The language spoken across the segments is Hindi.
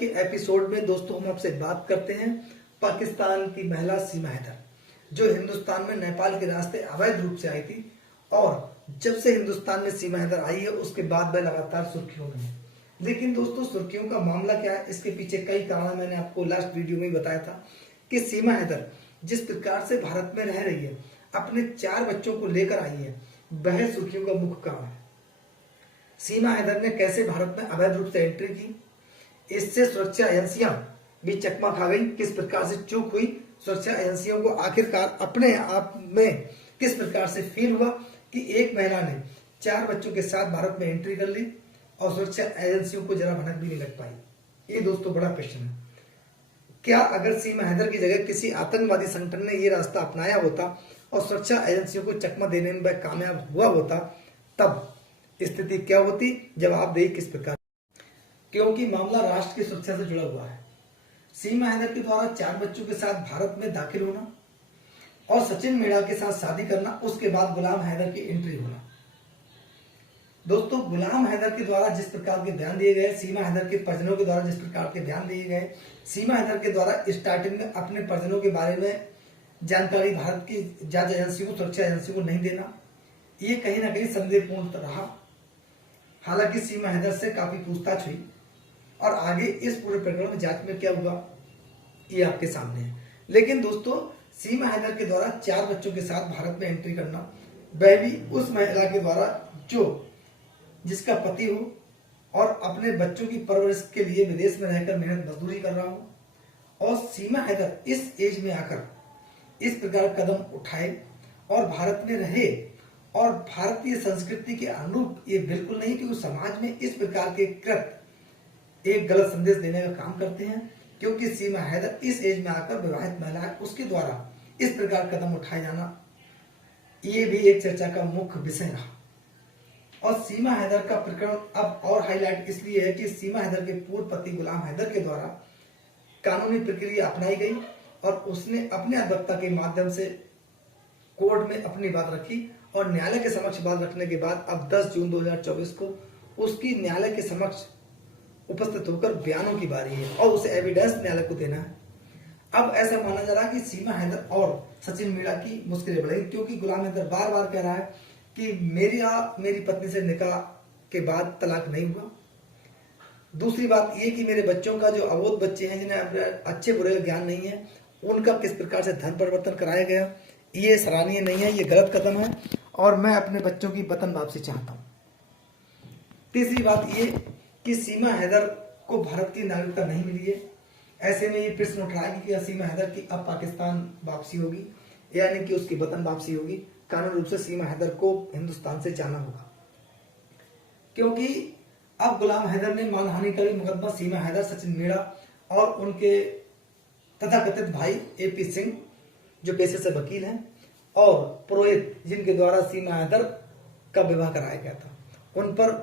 के एपिसोड में दोस्तों हम आपसे बात करते हैं पाकिस्तान की महिला सीमा हैदर, जो हिंदुस्तान में नेपाल के रास्ते अवैध रूप से आई थी और जब से हिंदुस्तान में सीमा हैदर आई है उसके बाद वह लगातार सुर्खियों में है। लेकिन दोस्तों सुर्खियों का मामला क्या है, इसके पीछे कई कारण मैंने आपको लास्ट वीडियो में ही बताया था कि सीमा हैदर जिस प्रकार से भारत में रह रही है, अपने 4 बच्चों को लेकर आई है, वह सुर्खियों का मुख्य कारण है। सीमा हैदर ने कैसे भारत में अवैध रूप से एंट्री की, इससे सुरक्षा एजेंसियां भी चकमा खा गई। किस प्रकार से चूक हुई, सुरक्षा एजेंसियों को आखिरकार अपने आप में किस प्रकार से फील हुआ कि एक महिला ने 4 बच्चों के साथ भारत में एंट्री कर ली और सुरक्षा एजेंसियों को जरा भनक भी नहीं लग पाई। ये दोस्तों बड़ा प्रश्न है। क्या अगर सीमा हैदर की जगह किसी आतंकवादी संगठन ने ये रास्ता अपनाया होता और सुरक्षा एजेंसियों को चकमा देने में वह कामयाब हुआ होता, तब स्थिति क्या होती? जवाब दे किस प्रकार, क्योंकि मामला राष्ट्र की सुरक्षा से जुड़ा हुआ है। सीमा हैदर के द्वारा 4 बच्चों के साथ भारत में दाखिल होना और सचिन मीणा के साथ शादी करना, उसके बाद गुलाम हैदर की एंट्री होना। दोस्तों गुलाम हैदर के द्वारा जिस प्रकार के बयान दिए गए, सीमा हैदर के परिजनों के द्वारा जिस प्रकार के बयान दिए गए, सीमा हैदर के द्वारा स्टार्टिंग में अपने परिजनों के बारे में जानकारी भारत की जांच एजेंसियों को, सुरक्षा एजेंसियों को नहीं देना, ये कहीं ना कहीं संदेहपूर्ण रहा। हालांकि सीमा हैदर से काफी पूछताछ हुई और आगे इस पूरे प्रकरण में जांच में क्या हुआ ये आपके सामने है। लेकिन दोस्तों सीमा हैदर के द्वारा 4 बच्चों के साथ भारत में एंट्री करना, वह भी उस महिला के द्वारा जो जिसका पति हो और अपने बच्चों की परवरिश के लिए विदेश में रहकर मेहनत मजदूरी कर रहा हो, और सीमा हैदर इस एज में आकर इस प्रकार कदम उठाए और भारत में रहे और भारतीय संस्कृति के अनुरूप, ये बिल्कुल नहीं कि वो समाज में इस प्रकार के कृत्य एक गलत संदेश देने का काम करते हैं। क्योंकि सीमा हैदर इस एज में आकर विवाहित महिला है, उसके द्वारा इस प्रकार कदम उठाए जाना, ये भी एक चर्चा का मुख्य विषय रहा। और सीमा हैदर का प्रकरण अब और हाईलाइट इसलिए है कि सीमा हैदर के पूर्व पति गुलाम हैदर के द्वारा कानूनी प्रक्रिया अपनाई गई और उसने अपने अधिवक्ता के माध्यम से कोर्ट में अपनी बात रखी और न्यायालय के समक्ष बात रखने के बाद अब 10 जून 2024 को उसकी न्यायालय के समक्ष उपस्थित होकर बयानों की बारी है और उसे एविडेंस न्यायालय को देना है। अब ऐसा माना जा रहा है कि सीमा हैदर और सचिन मीणा की मुश्किलें बढ़ेगी, क्योंकि गुलाम हैदर बार बार कह रहा है कि मेरी पत्नी से निकाह के बाद तलाक नहीं हुआ। दूसरी बात ये कि मेरे बच्चों का जो अबोध बच्चे हैं, जिन्हें अच्छे बुरे का ज्ञान नहीं है, उनका किस प्रकार से धर्म परिवर्तन कराया गया, ये सराहनीय नहीं है, ये गलत कदम है और मैं अपने बच्चों की वतन वापसी चाहता हूँ। तीसरी बात ये कि सीमा हैदर को भारत की नागरिकता नहीं मिली है। ऐसे में ये प्रश्न उठ रहा है कि क्या सीमा हैदर की अब पाकिस्तान वापसी होगी, यानी कि उसकी वतन वापसी होगी। कानूनी रूप से सीमा हैदर को हिंदुस्तान से जाना होगा, क्योंकि अब गुलाम हैदर ने मानहानि का भी मुकदमा सीमा हैदर, सचिन मीणा और उनके तथाकथित भाई एपी सिंह, जो पेशे से वकील हैं, और पुरोहित जिनके द्वारा सीमा हैदर का विवाह कराया गया था, उन पर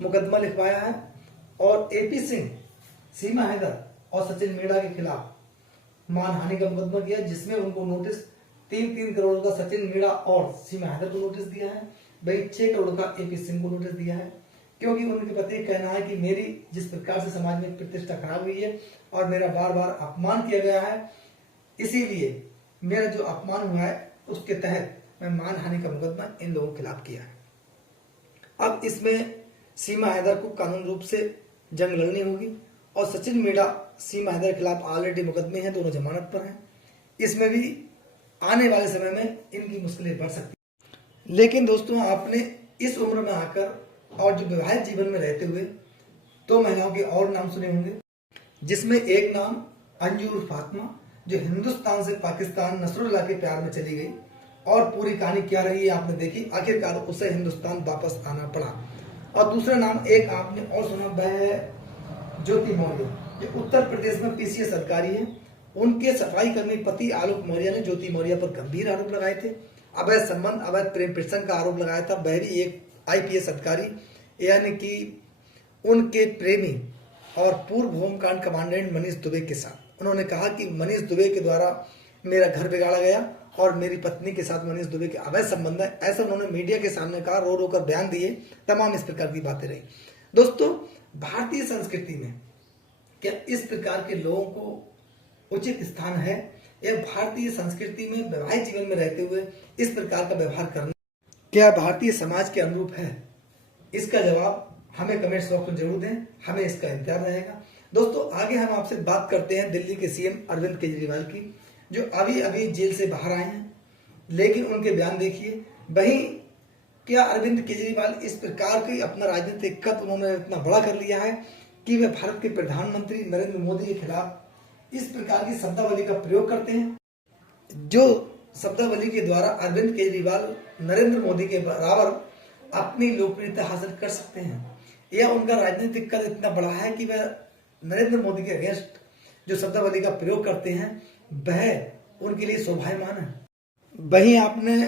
मुकदमा लिखवाया है। और एपी सिंह, सीमा हैदर और सचिन मीणा के खिलाफ मानहानि का मुकदमा किया, जिसमें उनको नोटिस 3-3 करोड़ का सचिन मीणा और सीमा हैदर को नोटिस दिया है, वही 6 करोड़ का एपी सिंह को नोटिस दिया है। क्योंकि उनके पति कहना है कि मेरी जिस प्रकार से समाज में प्रतिष्ठा खराब हुई है और मेरा बार बार अपमान किया गया है, इसीलिए मेरा जो अपमान हुआ है उसके तहत मैं मानहानि का मुकदमा इन लोगों के खिलाफ किया है। अब इसमें सीमा हैदर को कानूनी रूप से जंग लड़नी होगी और सचिन मीणा सीमा हैदर के खिलाफ ऑलरेडी मुकदमे हैं, दोनों जमानत पर हैं। इसमें भी आने वाले समय में इनकी मुश्किलें बढ़ सकती हैं। लेकिन दोस्तों आपने इस उम्र में आकर और जो विवाहित जीवन में रहते हुए 2 महिलाओं के और नाम सुने होंगे, जिसमें एक नाम अंजुर फातिमा, जो हिंदुस्तान से पाकिस्तान नसरुल्लाह के प्यार में चली गई और पूरी कहानी क्या रही है आपने देखी, आखिरकार उसे हिंदुस्तान वापस आना पड़ा। और दूसरा नाम एक आपने और सुना, वह है ज्योति मौर्य, जो उत्तर प्रदेश में पीसीएस अधिकारी है। उनके सफाई कर्मी पति आलोक मौर्य ने ज्योति मौर्य पर गंभीर आरोप लगाए थे, अवैध संबंध, अवैध प्रेम प्रसंग का आरोप लगाया था। वह भी एक आईपीएस अधिकारी, यानी कि उनके प्रेमी और पूर्व होमगार्ड कमांडेंट मनीष दुबे के साथ। उन्होंने कहा कि मनीष दुबे के द्वारा मेरा घर बिगाड़ा गया और मेरी पत्नी के साथ मनीष दुबे के अवैध संबंध है, ऐसा उन्होंने मीडिया के सामने कहा, रो रो कर बयान दिए, तमाम इस प्रकार की बातें रही। दोस्तों भारतीय संस्कृति में क्या इस प्रकार के लोगों को उचित स्थान है या भारतीय संस्कृति में वैवाहिक जीवन में रहते हुए इस प्रकार का व्यवहार करना क्या भारतीय समाज के अनुरूप है? इसका जवाब हमें कमेंट्स बॉक्स में जरूर दें, हमें इसका इंतजार रहेगा। दोस्तों आगे हम आपसे बात करते हैं दिल्ली के सीएम अरविंद केजरीवाल की, जो अभी अभी जेल से बाहर आए हैं, लेकिन उनके बयान देखिए। वहीं क्या अरविंद केजरीवाल इस प्रकार की अपना राजनीतिक कद उन्होंने इतना बड़ा कर लिया है कि वे भारत के प्रधानमंत्री नरेंद्र मोदी के खिलाफ इस प्रकार की शब्दावली का प्रयोग करते हैं, जो शब्दावली के द्वारा अरविंद केजरीवाल नरेंद्र मोदी के बराबर अपनी लोकप्रियता हासिल कर सकते हैं, या उनका राजनीतिक कद इतना बड़ा है कि वह नरेंद्र मोदी के अगेंस्ट जो शब्दावली का प्रयोग करते हैं वह उनके लिए शोभायमान है। वहीं आपने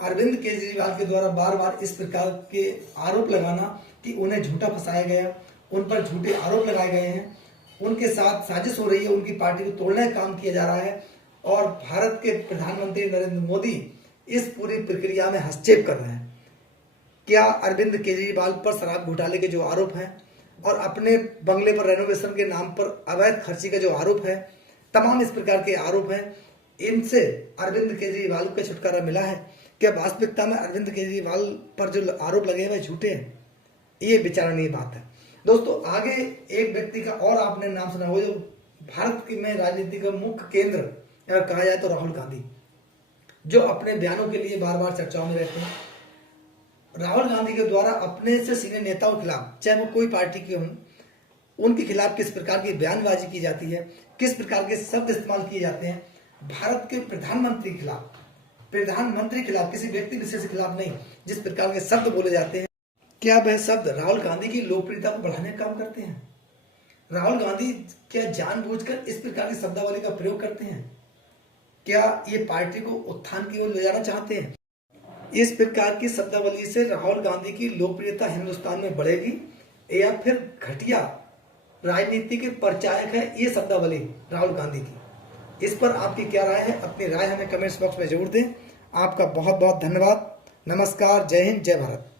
अरविंद केजरीवाल के द्वारा बार बार इस प्रकार के आरोप लगाना कि उन्हें झूठा फंसाया गया, उन पर झूठे आरोप लगाए गए हैं, उनके साथ साजिश हो रही है, उनकी पार्टी को तोड़ने का काम किया जा रहा है और भारत के प्रधानमंत्री नरेंद्र मोदी इस पूरी प्रक्रिया में हस्तक्षेप कर रहे हैं। क्या अरविंद केजरीवाल पर शराब घोटाले के जो आरोप हैं और अपने बंगले पर रेनोवेशन के नाम पर अवैध खर्ची का जो आरोप है, तमाम इस प्रकार के आरोप हैं, इनसे अरविंद केजरीवाल को छुटकारा मिला है? क्या वास्तविकता में अरविंद केजरीवाल पर जो आरोप लगे हुए झूठे हैं? ये विचारणीय बात है। दोस्तों आगे एक व्यक्ति का और आपने नाम सुना हो, जो भारत की में राजनीति का मुख्य केंद्र अगर कहा जाए तो राहुल गांधी, जो अपने बयानों के लिए बार बार चर्चाओं में रहते हैं। राहुल गांधी के द्वारा अपने से सीनियर नेताओं के खिलाफ, चाहे वो कोई पार्टी के हों, उनके खिलाफ किस प्रकार की बयानबाजी की जाती है, किस प्रकार के शब्द इस्तेमाल किए जाते हैं। भारत के प्रधानमंत्री के खिलाफ किसी व्यक्ति विशेष के खिलाफ नहीं, जिस प्रकार के शब्द बोले जाते हैं, क्या वह शब्द राहुल गांधी की लोकप्रियता को बढ़ाने का काम करते हैं? राहुल गांधी क्या जानबूझकर इस प्रकार की शब्दावली का प्रयोग करते हैं? क्या ये पार्टी को उत्थान की ओर ले जाना चाहते हैं? इस प्रकार की शब्दावली से राहुल गांधी की लोकप्रियता हिंदुस्तान में बढ़ेगी या फिर घटिया राजनीति के परिचायक है ये शब्दावली राहुल गांधी की? इस पर आपकी क्या राय है? अपनी राय हमें कमेंट्स बॉक्स में जरूर दें। आपका बहुत बहुत धन्यवाद। नमस्कार, जय हिंद, जय भारत।